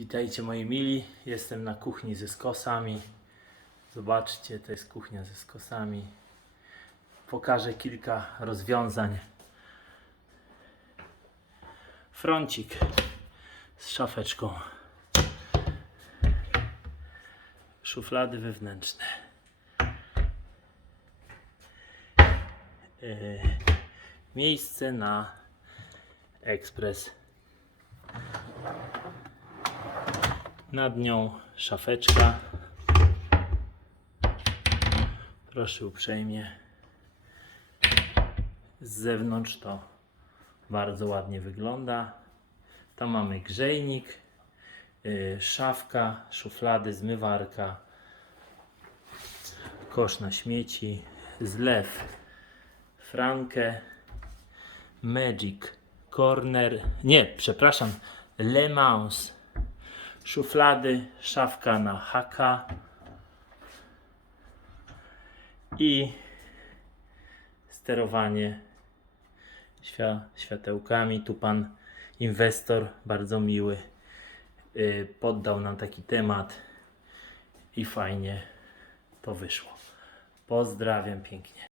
Witajcie moi mili, jestem na kuchni ze skosami. Zobaczcie, to jest kuchnia ze skosami. Pokażę kilka rozwiązań. Froncik z szafeczką. Szuflady wewnętrzne. Yy, miejsce na ekspres. Nad nią szafeczka. Proszę uprzejmie. Z zewnątrz to bardzo ładnie wygląda. Tam mamy grzejnik, yy, szafka, szuflady, zmywarka, kosz na śmieci, zlew, frankę, magic, corner, nie, przepraszam, Le Mans, szuflady, szafka na haka i sterowanie świa, światełkami. Tu pan inwestor, bardzo miły, yy, poddał nam taki temat i fajnie to wyszło. Pozdrawiam pięknie.